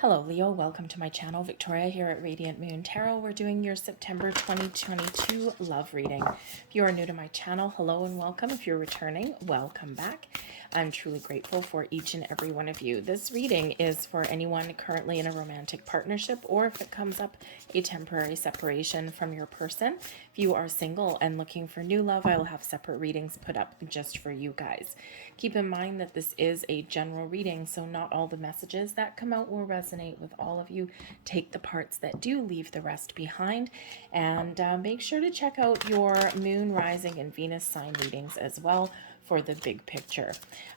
Hello Leo, welcome to my channel. Victoria here at Radiant Moon Tarot. We're doing your September 2022 love reading. If you are new to my channel, hello and welcome. If you're returning, welcome back. I'm truly grateful for each and every one of you. This reading is for anyone currently in a romantic partnership, or if it comes up a temporary separation from your person. If you are single and looking for new love, I will have separate readings put up just for you guys. Keep in mind that this is a general reading, so not all the messages that come out will resonate with all of you. Take the parts that do, leave the rest behind, and make sure to check out your moon, rising, and Venus sign readings as well for the big picture.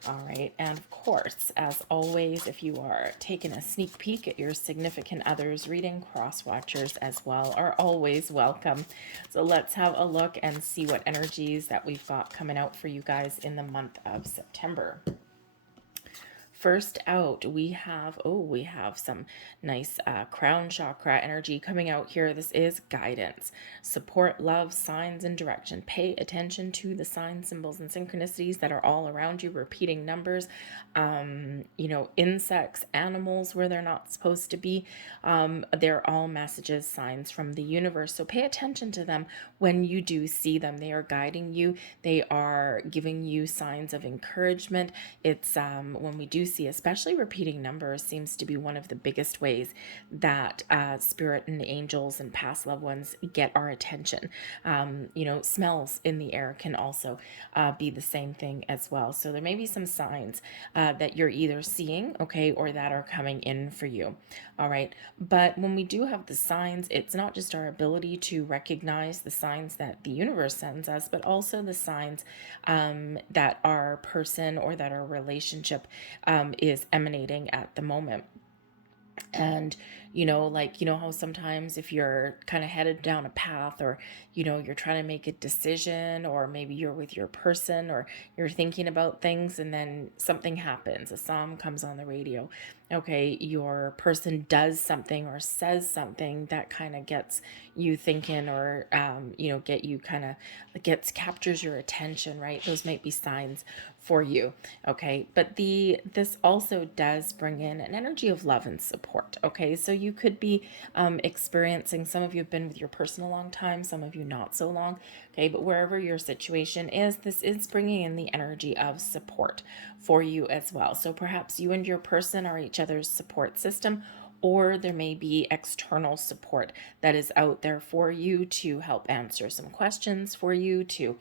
All right, and of course, as always, if you are taking a sneak peek at your significant other's reading, cross watchers as well are always welcome. So let's have a look and see what energies that we've got coming out for you guys in the month of September. First out, we have some nice crown chakra energy coming out here. This is guidance, support, love, signs, and direction. Pay attention to the signs, symbols, and synchronicities that are all around you. Repeating numbers, insects, animals where they're not supposed to be. They're all messages, signs from the universe. So pay attention to them when you do see them. They are guiding you. They are giving you signs of encouragement. It's when we do see, especially repeating numbers, seems to be one of the biggest ways that spirit and angels and past loved ones get our attention. Smells in the air can also be the same thing as well. So there may be some signs that you're either seeing, okay, or that are coming in for you. All right. But when we do have the signs, it's not just our ability to recognize the signs that the universe sends us, but also the signs that our person or that our relationship is emanating at the moment. And how sometimes if you're kind of headed down a path, or you're trying to make a decision, or maybe you're with your person, or you're thinking about things, and then something happens, a song comes on the radio, okay, your person does something or says something that kind of gets you thinking, or captures your attention, right? Those might be signs for you, okay? But this also does bring in an energy of love and support, okay? So you could be experiencing, some of you have been with your person a long time, some of you not so long, okay? But wherever your situation is, this is bringing in the energy of support for you as well. So perhaps you and your person are each other's support system, or there may be external support that is out there for you to help answer some questions for you, to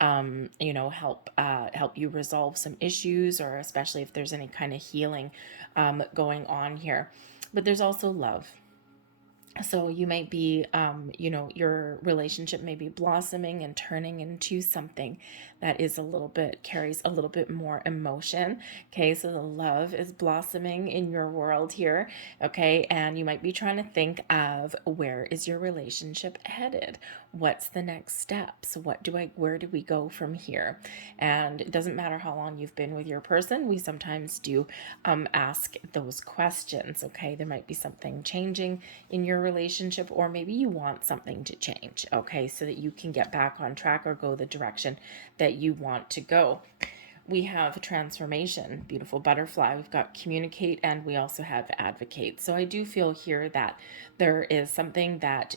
help you resolve some issues, or especially if there's any kind of healing going on here. But there's also love. So you might be, your relationship may be blossoming and turning into something that is carries a little bit more emotion. Okay, so the love is blossoming in your world here. Okay, and you might be trying to think of, where is your relationship headed? What's the next steps? Where do we go from here? And it doesn't matter how long you've been with your person. We sometimes do ask those questions. Okay, there might be something changing in your relationship, or maybe you want something to change, okay, so that you can get back on track or go the direction that you want to go. We have transformation, beautiful butterfly, we've got communicate, and we also have advocate. So I do feel here that there is something that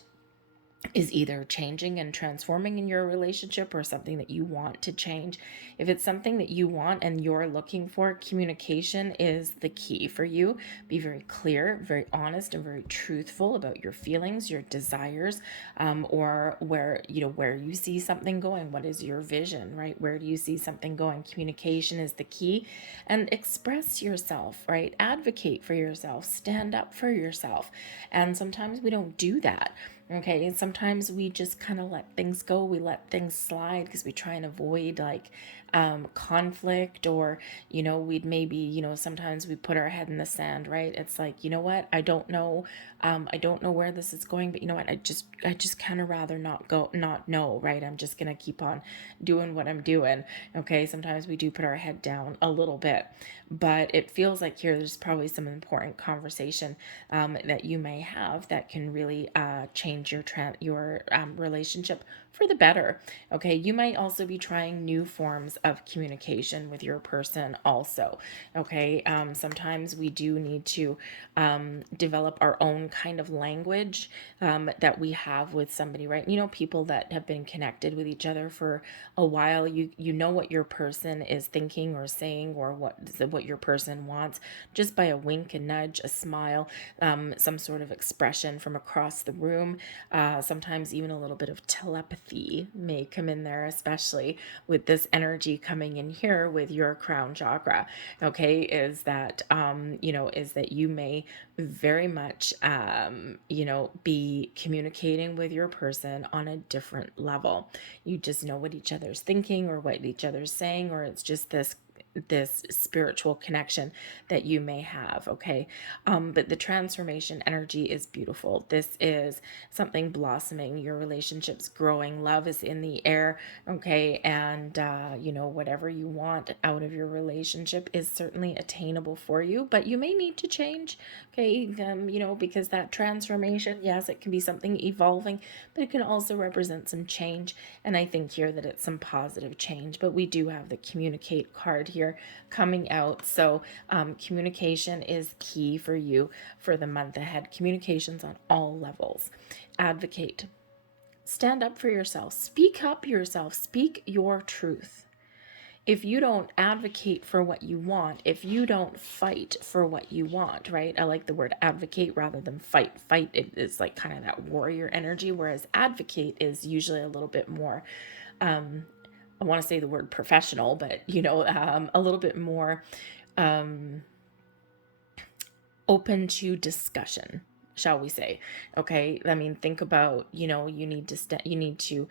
is either changing and transforming in your relationship, or something that you want to change. If it's something that you want and you're looking for, communication is the key for you. Be very clear, very honest, and very truthful about your feelings, your desires, or where you see something going. What is your vision, right? Where do you see something going? Communication is the key. And express yourself, right? Advocate for yourself, stand up for yourself. And sometimes we don't do that. Okay, and sometimes we just kind of let things go. We let things slide because we try and avoid conflict, or we'd maybe sometimes we put our head in the sand, right? It's like, what, I don't know where this is going, but what, I just kind of rather not know, right? I'm just gonna keep on doing what I'm doing. Okay, sometimes we do put our head down a little bit, but it feels like here there's probably some important conversation that you may have that can really change your relationship for the better. Okay, you might also be trying new forms of communication with your person also. Okay, sometimes we do need to develop our own kind of language that we have with somebody, right? You know, people that have been connected with each other for a while, you know what your person is thinking or saying, or what your person wants, just by a wink, a nudge, a smile, some sort of expression from across the room. Sometimes even a little bit of telepathy may come in there, especially with this energy coming in here with your crown chakra. Okay, is that you may very much, be communicating with your person on a different level. You just know what each other's thinking or what each other's saying, or it's just this spiritual connection that you may have. Okay, but the transformation energy is beautiful. This is something blossoming, your relationship's growing, love is in the air. Okay, and whatever you want out of your relationship is certainly attainable for you, but you may need to change. Okay, because that transformation, yes, it can be something evolving, but it can also represent some change. And I think here that it's some positive change, but we do have the communicate card here coming out. So communication is key for you for the month ahead. Communications on all levels. Advocate. Stand up for yourself. Speak up yourself. Speak your truth. If you don't advocate for what you want, if you don't fight for what you want, right? I like the word advocate rather than fight. Fight is like kind of that warrior energy, whereas advocate is usually a little bit more, I want to say the word professional, but a little bit more open to discussion, shall we say. Okay, I mean, think about, you need to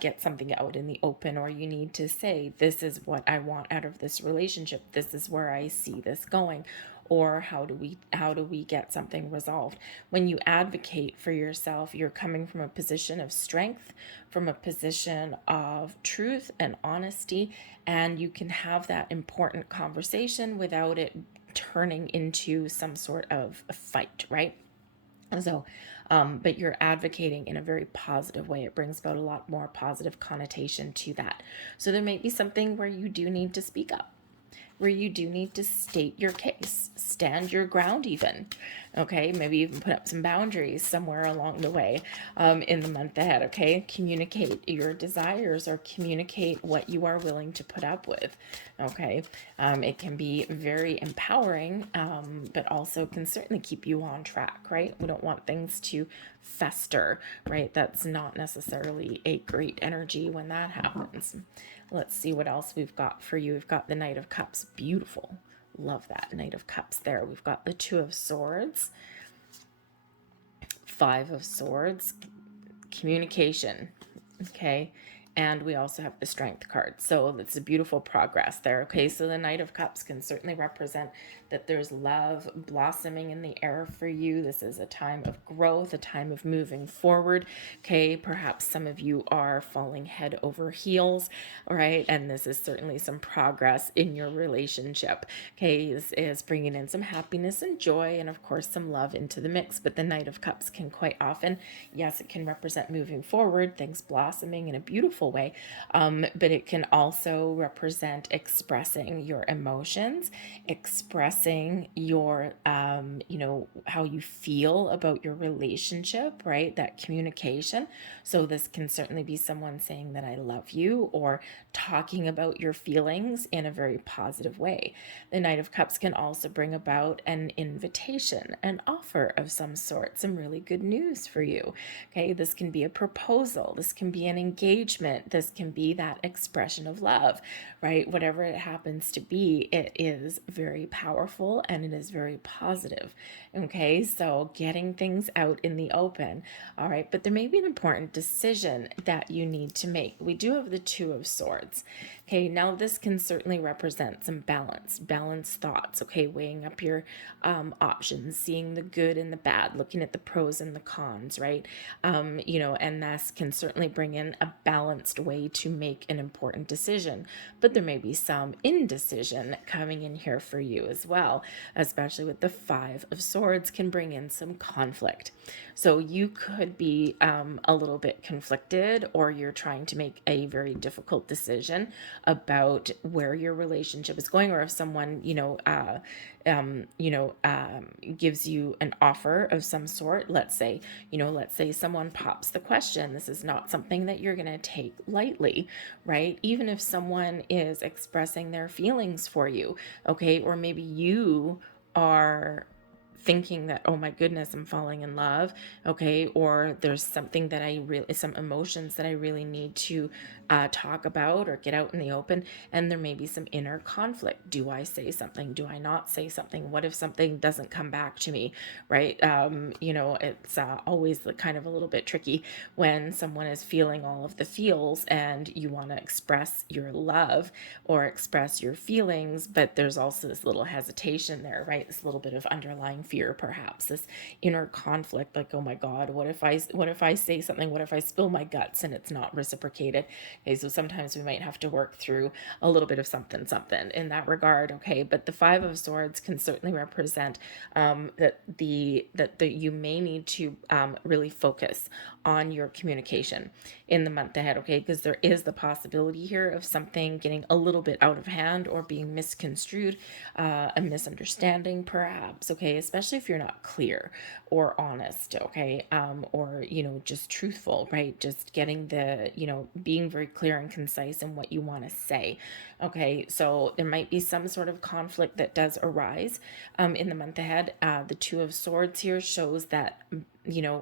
get something out in the open, or you need to say, this is what I want out of this relationship, this is where I see this going, or how do we get something resolved. When you advocate for yourself, you're coming from a position of strength, from a position of truth and honesty, and you can have that important conversation without it turning into some sort of a fight, right? So, but you're advocating in a very positive way. It brings about a lot more positive connotation to that. So there may be something where you do need to speak up, where you do need to state your case, stand your ground even. Okay, maybe even put up some boundaries somewhere along the way in the month ahead. Okay, communicate your desires, or communicate what you are willing to put up with. Okay, it can be very empowering, but also can certainly keep you on track, right? We don't want things to fester, right? That's not necessarily a great energy when that happens. Let's see what else we've got for you. We've got the Knight of Cups. Beautiful. Love that Knight of Cups there. We've got the Two of Swords, Five of Swords, communication. Okay. And we also have the Strength card. So it's a beautiful progress there. Okay, so the Knight of Cups can certainly represent that there's love blossoming in the air for you. This is a time of growth, a time of moving forward. Okay, perhaps some of you are falling head over heels, right? And this is certainly some progress in your relationship. Okay, is bringing in some happiness and joy, and of course some love into the mix. But the Knight of Cups can quite often, yes, it can represent moving forward, things blossoming in a beautiful way, but it can also represent expressing your emotions, expressing your how you feel about your relationship, right? That communication. So this can certainly be someone saying that I love you, or talking about your feelings in a very positive way. The Knight of Cups can also bring about an invitation, an offer of some sort, some really good news for you. Okay, this can be a proposal, this can be an engagement, this can be that expression of love, right? Whatever it happens to be, it is very powerful and it is very positive. Okay, so getting things out in the open. All right, but there may be an important decision that you need to make. We do have the Two of Swords. Okay, now this can certainly represent some balanced thoughts. Okay, weighing up your options, seeing the good and the bad, looking at the pros and the cons, right? And this can certainly bring in a balanced balanced way to make an important decision. But there may be some indecision coming in here for you as well, especially with the Five of Swords can bring in some conflict. So you could be a little bit conflicted, or you're trying to make a very difficult decision about where your relationship is going, or if someone, gives you an offer of some sort. Let's say someone pops the question. This is not something that you're going to take lightly, right? Even if someone is expressing their feelings for you, okay, or maybe you are thinking that, oh my goodness, I'm falling in love, okay, or there's something that some emotions that I really need to talk about or get out in the open, and there may be some inner conflict. Do I say something? Do I not say something? What if something doesn't come back to me, right? It's always kind of a little bit tricky when someone is feeling all of the feels and you want to express your love or express your feelings, but there's also this little hesitation there, right? This little bit of underlying fear, perhaps this inner conflict, like, oh my God, what if I say something? What if I spill my guts and it's not reciprocated? Okay, so sometimes we might have to work through a little bit of something in that regard. Okay, but the Five of Swords can certainly represent that you may need to really focus on your communication in the month ahead, okay? Because there is the possibility here of something getting a little bit out of hand or being misconstrued, a misunderstanding perhaps, okay? Especially if you're not clear or honest, okay? Or, just truthful, right? Just getting being very clear and concise in what you want to say, okay? So there might be some sort of conflict that does arise in the month ahead. The Two of Swords here shows that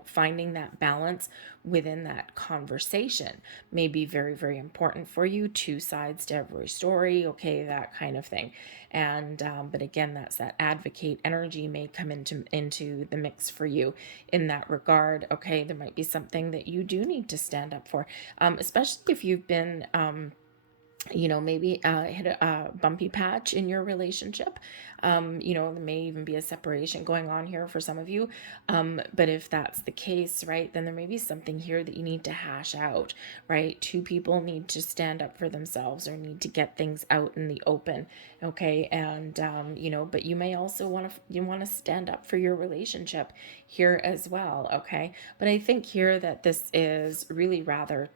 finding that balance within that conversation may be very, very important for you. Two sides to every story, okay, that kind of thing. And but again, that's that advocate energy may come into the mix for you in that regard. Okay, there might be something that you do need to stand up for, especially if you've been maybe hit a bumpy patch in your relationship. There may even be a separation going on here for some of you. But if that's the case, right, then there may be something here that you need to hash out, right? Two people need to stand up for themselves or need to get things out in the open, okay? And, but you may also want to stand up for your relationship here as well, okay? But I think here that this is really rather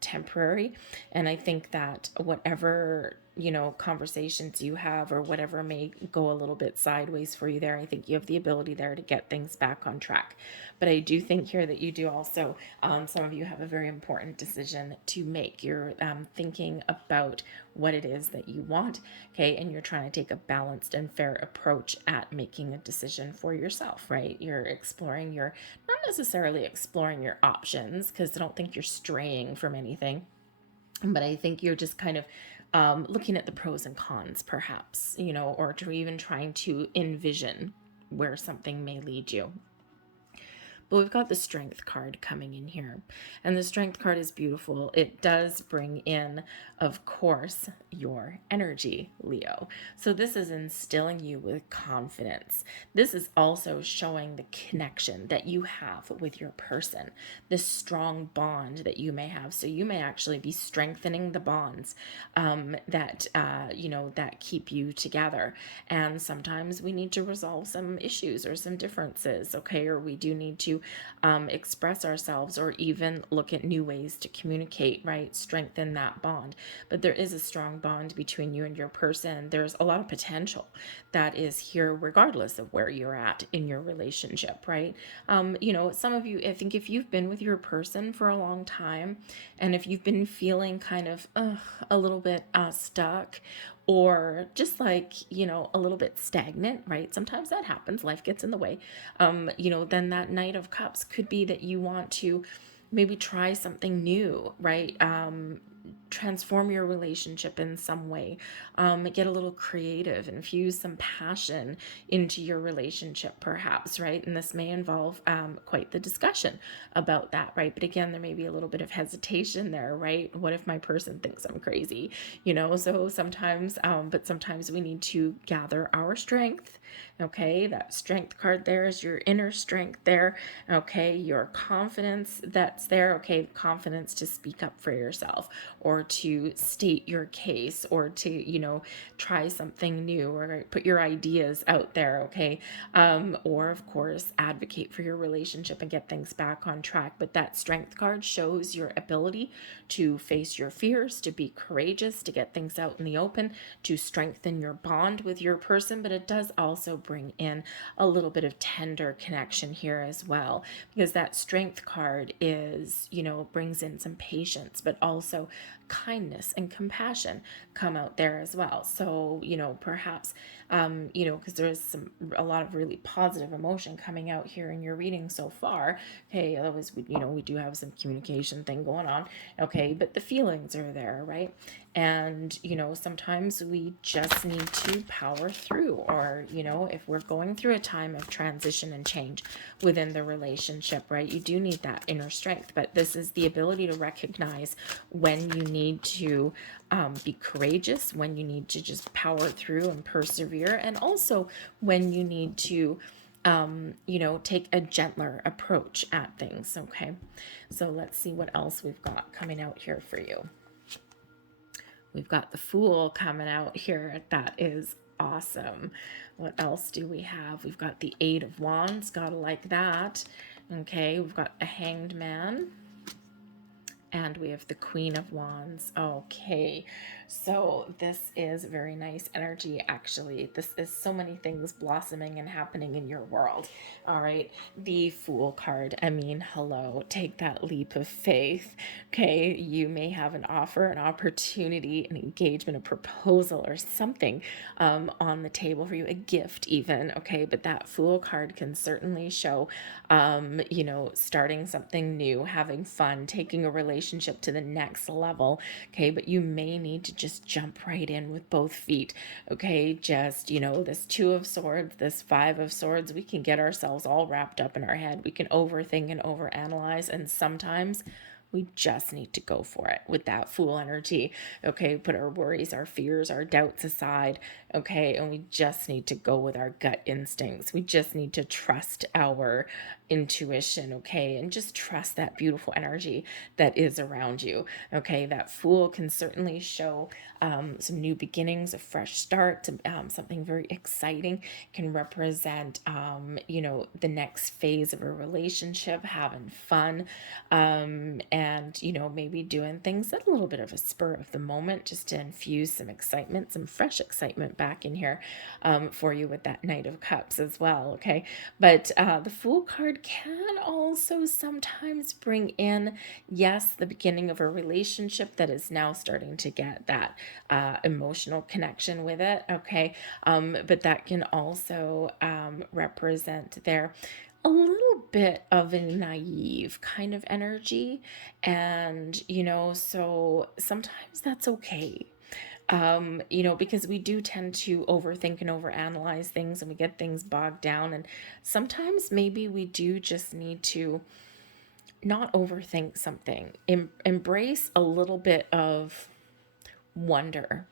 temporary. And I think that whatever, conversations you have or whatever may go a little bit sideways for you there, I think you have the ability there to get things back on track. But I do think here that you do also, some of you have a very important decision to make. You're thinking about what it is that you want, okay? And you're trying to take a balanced and fair approach at making a decision for yourself, right? You're not necessarily exploring your options, because I don't think you're straying from anything, but I think you're just kind of looking at the pros and cons, perhaps, or even trying to envision where something may lead you. But we've got the Strength card coming in here. And the Strength card is beautiful. It does bring in, of course, your energy, Leo. So this is instilling you with confidence. This is also showing the connection that you have with your person, this strong bond that you may have. So you may actually be strengthening the bonds that keep you together. And sometimes we need to resolve some issues or some differences, okay? Or we do need to express ourselves, or even look at new ways to communicate, right? Strengthen that bond. But there is a strong bond between you and your person. There's a lot of potential that is here regardless of where you're at in your relationship, right? Some of you, I think if you've been with your person for a long time, and if you've been feeling kind of a little bit stuck, or just like, a little bit stagnant, right? Sometimes that happens. Life gets in the way. Then that Knight of Cups could be that you want to maybe try something new, right? transform your relationship in some way. Get a little creative, infuse some passion into your relationship, perhaps, right? And this may involve quite the discussion about that, right? But again, there may be a little bit of hesitation there, right? What if my person thinks I'm crazy? So sometimes, but sometimes we need to gather our strength. Okay, that strength card there is your inner strength there. Okay, your confidence that's there. Okay, confidence to speak up for yourself, or to state your case, or to, try something new, or put your ideas out there. Okay, or of course, advocate for your relationship and get things back on track. But that strength card shows your ability to face your fears, to be courageous, to get things out in the open, to strengthen your bond with your person. But it does also bring in a little bit of tender connection here as well, because that strength card is, brings in some patience, but also kindness and compassion come out there as well. So, perhaps, because there's a lot of really positive emotion coming out here in your reading so far. Okay, otherwise, we do have some communication thing going on. Okay, but the feelings are there, right? And, sometimes we just need to power through, or, if we're going through a time of transition and change within the relationship, right? You do need that inner strength, but this is the ability to recognize when you need to be courageous, when you need to just power through and persevere, and also when you need to take a gentler approach at things. Okay, so let's see what else we've got coming out here for you. We've got the Fool coming out here. That is awesome. What else do we have? We've got the Eight of Wands. Gotta like that. Okay, we've got a Hanged Man. And we have the Queen of Wands. Okay, so this is very nice energy, actually. This is so many things blossoming and happening in your world. All right, the Fool card. I mean, hello, take that leap of faith. Okay, you may have an offer, an opportunity, an engagement, a proposal, or something on the table for you, a gift even. Okay, but that Fool card can certainly show, starting something new, having fun, taking a relationship to the next level. Okay, but you may need to just jump right in with both feet. Okay, just, this Two of Swords, this Five of Swords, we can get ourselves all wrapped up in our head. We can overthink and overanalyze, and sometimes we just need to go for it with that Fool energy. Okay, put our worries, our fears, our doubts aside. Okay, and we just need to go with our gut instincts. We just need to trust our intuition. Okay, and just trust that beautiful energy that is around you. Okay, that Fool can certainly show some new beginnings, a fresh start, something very exciting. Can represent, the next phase of a relationship, having fun, and, maybe doing things at a little bit of a spur of the moment, just to infuse some excitement, some fresh excitement back in here for you with that Knight of Cups as well. Okay, but the Fool card can also sometimes bring in, yes, the beginning of a relationship that is now starting to get that emotional connection with it. Okay, but that can also represent there a little bit of a naive kind of energy. And, so sometimes that's okay. Because we do tend to overthink and overanalyze things, and we get things bogged down. And sometimes maybe we do just need to not overthink something, embrace a little bit of wonder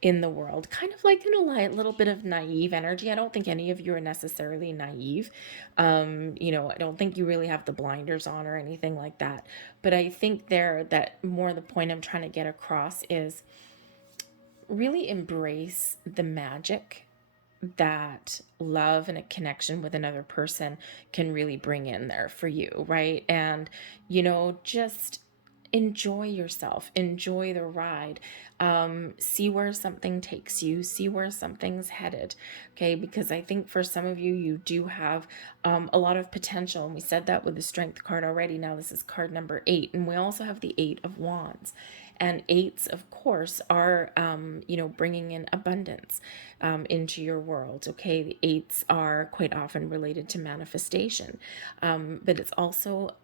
in the world, kind of like in a little bit of naive energy. I don't think any of you are necessarily naive. I don't think you really have the blinders on or anything like that. But I think that more the point I'm trying to get across is really embrace the magic that love and a connection with another person can really bring in there for you, right? And, just enjoy yourself, enjoy the ride, see where something takes you, see where something's headed. Okay, because I think for some of you, you do have a lot of potential, and we said that with the Strength card already. Now this is card number 8, and we also have the Eight of Wands. And eights, of course, are, bringing in abundance into your world. Okay, the eights are quite often related to manifestation, but it's also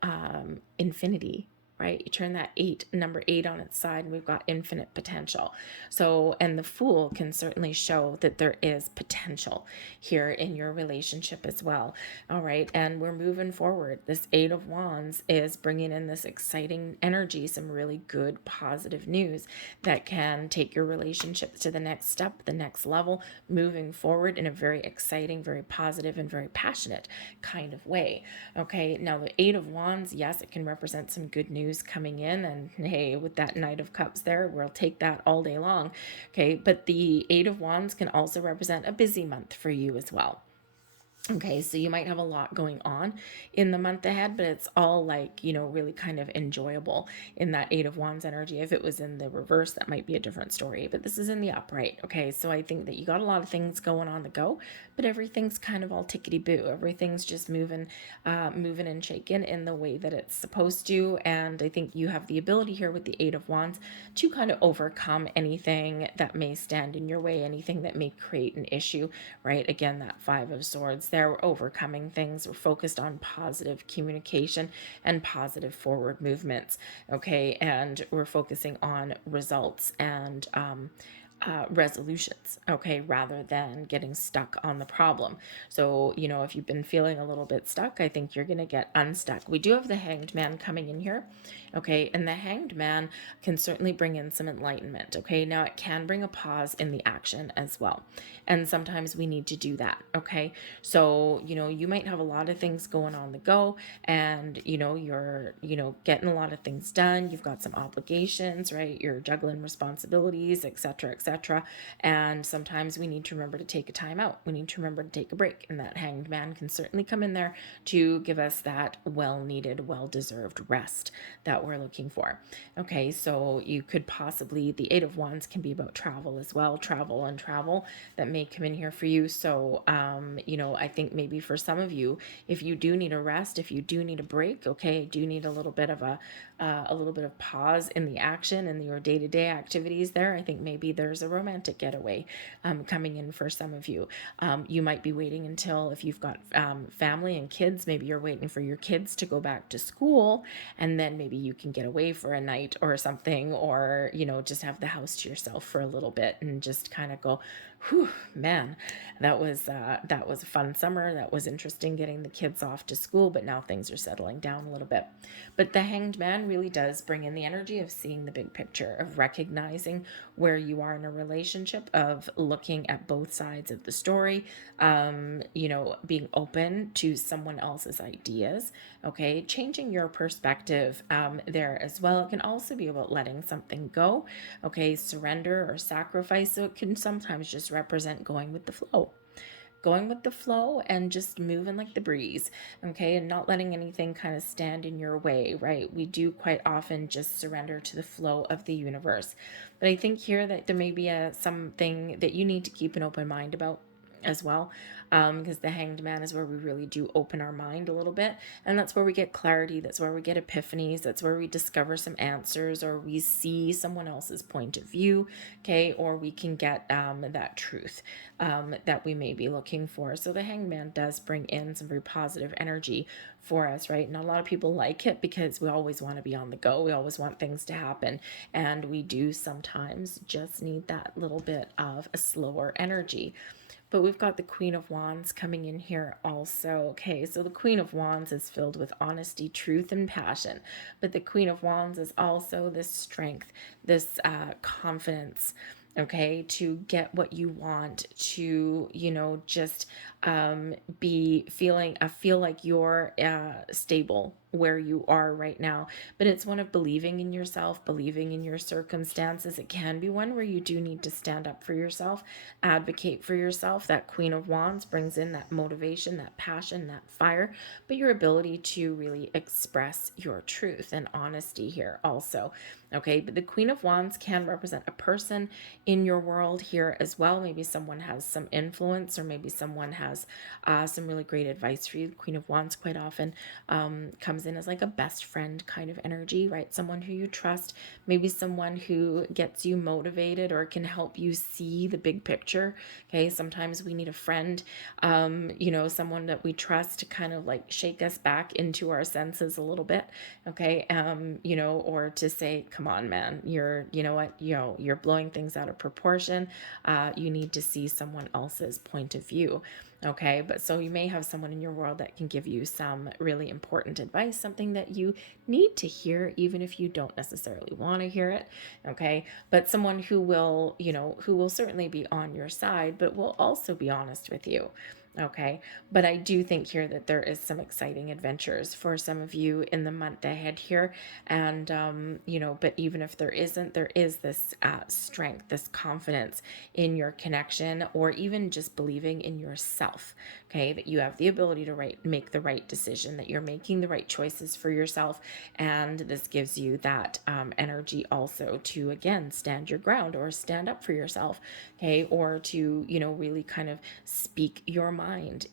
infinity. right? You turn that number eight on its side, and we've got infinite potential. So, and the Fool can certainly show that there is potential here in your relationship as well. All right. And we're moving forward. This Eight of Wands is bringing in this exciting energy, some really good positive news that can take your relationship to the next step, the next level, moving forward in a very exciting, very positive, and very passionate kind of way. Okay. Now, the Eight of Wands, yes, it can represent some good news coming in, and hey, with that Knight of Cups there, we'll take that all day long. Okay, but the Eight of Wands can also represent a busy month for you as well. Okay, so you might have a lot going on in the month ahead, but it's all like, really kind of enjoyable in that Eight of Wands energy. If it was in the reverse, that might be a different story, but this is in the upright. Okay, so I think that you got a lot of things going on the go, but everything's kind of all tickety boo. Everything's just moving and shaking in the way that it's supposed to. And I think you have the ability here with the Eight of Wands to kind of overcome anything that may stand in your way, anything that may create an issue, right? Again, that Five of Swords there, we're overcoming things. We're focused on positive communication and positive forward movements. Okay. And we're focusing on results and, resolutions, okay, rather than getting stuck on the problem. So, if you've been feeling a little bit stuck, I think you're going to get unstuck. We do have the Hanged Man coming in here, okay, and the Hanged Man can certainly bring in some enlightenment, okay. Now, it can bring a pause in the action as well, and sometimes we need to do that, okay. So, you might have a lot of things going on the go, and, you're, getting a lot of things done. You've got some obligations, right? You're juggling responsibilities, etc., etc. And sometimes we need to remember to take a time out. We need to remember to take a break. And that Hanged Man can certainly come in there to give us that well-needed, well-deserved rest that we're looking for. Okay, so you could possibly, the Eight of Wands can be about travel as well, travel that may come in here for you. So, I think maybe for some of you, if you do need a rest, if you do need a break, okay, do need a little bit of pause in the action and your day-to-day activities there. I think maybe there's a romantic getaway coming in for some of you. You might be waiting until, if you've got family and kids, maybe you're waiting for your kids to go back to school, and then maybe you can get away for a night or something, or just have the house to yourself for a little bit and just kind of go, whew, man, that was a fun summer. That was interesting getting the kids off to school, but now things are settling down a little bit. But the Hanged Man really does bring in the energy of seeing the big picture, of recognizing where you are in a relationship, of looking at both sides of the story, being open to someone else's ideas, okay, changing your perspective there as well. It can also be about letting something go, okay, surrender or sacrifice. So it can sometimes just represent going with the flow, and just moving like the breeze, okay, and not letting anything kind of stand in your way, right? We do quite often just surrender to the flow of the universe. But I think here that there may be something that you need to keep an open mind about as well, because the Hanged Man is where we really do open our mind a little bit, and that's where we get clarity, that's where we get epiphanies, that's where we discover some answers, or we see someone else's point of view, okay, or we can get that truth that we may be looking for. So the Hanged Man does bring in some very positive energy for us, right? And a lot of people like it because we always want to be on the go, we always want things to happen, and we do sometimes just need that little bit of a slower energy. But we've got the Queen of Wands coming in here also. Okay, so the Queen of Wands is filled with honesty, truth, and passion. But the Queen of Wands is also this strength, this confidence, okay, to get what you want, to, just feel like you're stable where you are right now. But it's one of believing in yourself, believing in your circumstances. It can be one where you do need to stand up for yourself, advocate for yourself. That Queen of Wands brings in that motivation, that passion, that fire, but your ability to really express your truth and honesty here also. Okay, but the Queen of Wands can represent a person in your world here as well. Maybe someone has some influence, or maybe someone has some really great advice for you. The Queen of Wands quite often comes comes in as like a best friend kind of energy, right? Someone who you trust, maybe someone who gets you motivated or can help you see the big picture. Okay, sometimes we need a friend, someone that we trust to kind of like shake us back into our senses a little bit. Okay, or to say, come on, man, you're blowing things out of proportion. You need to see someone else's point of view. Okay, but so you may have someone in your world that can give you some really important advice, something that you need to hear, even if you don't necessarily want to hear it. Okay, but someone who will certainly be on your side, but will also be honest with you. Okay, but I do think here that there is some exciting adventures for some of you in the month ahead here. And, but even if there isn't, there is this strength, this confidence in your connection, or even just believing in yourself. Okay, that you have the ability to make the right decision, that you're making the right choices for yourself. And this gives you that energy also to, again, stand your ground or stand up for yourself. Okay, or to, really kind of speak your mind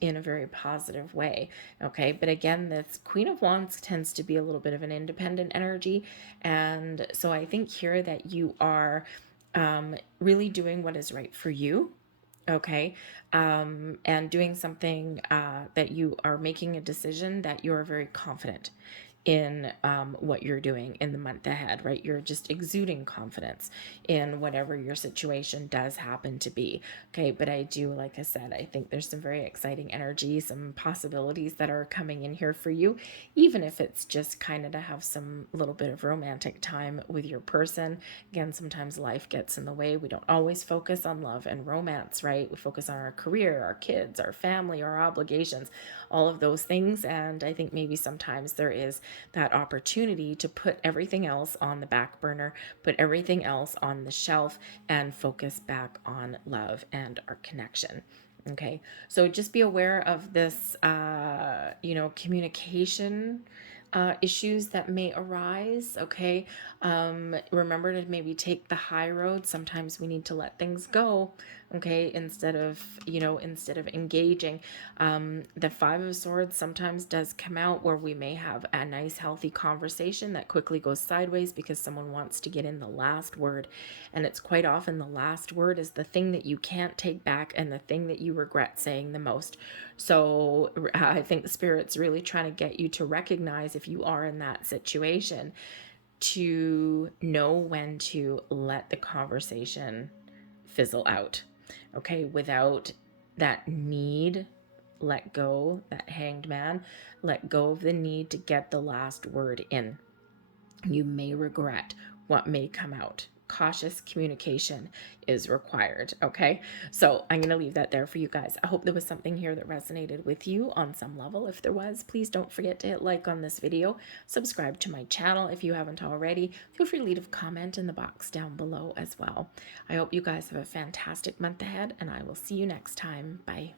in a very positive way. Okay, but again, this Queen of Wands tends to be a little bit of an independent energy. And so I think here that you are really doing what is right for you. Okay, and doing something that you are making a decision that you're very confident in what you're doing in the month ahead, right? You're just exuding confidence in whatever your situation does happen to be. Okay, but I do, like I said, I think there's some very exciting energy, some possibilities that are coming in here for you, even if it's just kind of to have some little bit of romantic time with your person. Again, sometimes life gets in the way. We don't always focus on love and romance, right? We focus on our career, our kids, our family, our obligations, all of those things. And I think maybe sometimes there is that opportunity to put everything else on the back burner, put everything else on the shelf, and focus back on love and our connection. Okay, so just be aware of this, communication issues that may arise. Okay, remember to maybe take the high road. Sometimes we need to let things go. Okay, instead of engaging. The Five of Swords sometimes does come out where we may have a nice healthy conversation that quickly goes sideways because someone wants to get in the last word, and it's quite often the last word is the thing that you can't take back and the thing that you regret saying the most. So I think the Spirit's really trying to get you to recognize, if you are in that situation, to know when to let the conversation fizzle out. Okay, without that need, let go, that hanged man, let go of the need to get the last word in. You may regret what may come out. Cautious communication is required. Okay, so I'm going to leave that there for you guys. I hope there was something here that resonated with you on some level. If there was, please don't forget to hit like on this video, subscribe to my channel if you haven't already. Feel free to leave a comment in the box down below as well. I hope you guys have a fantastic month ahead, and I will see you next time. Bye.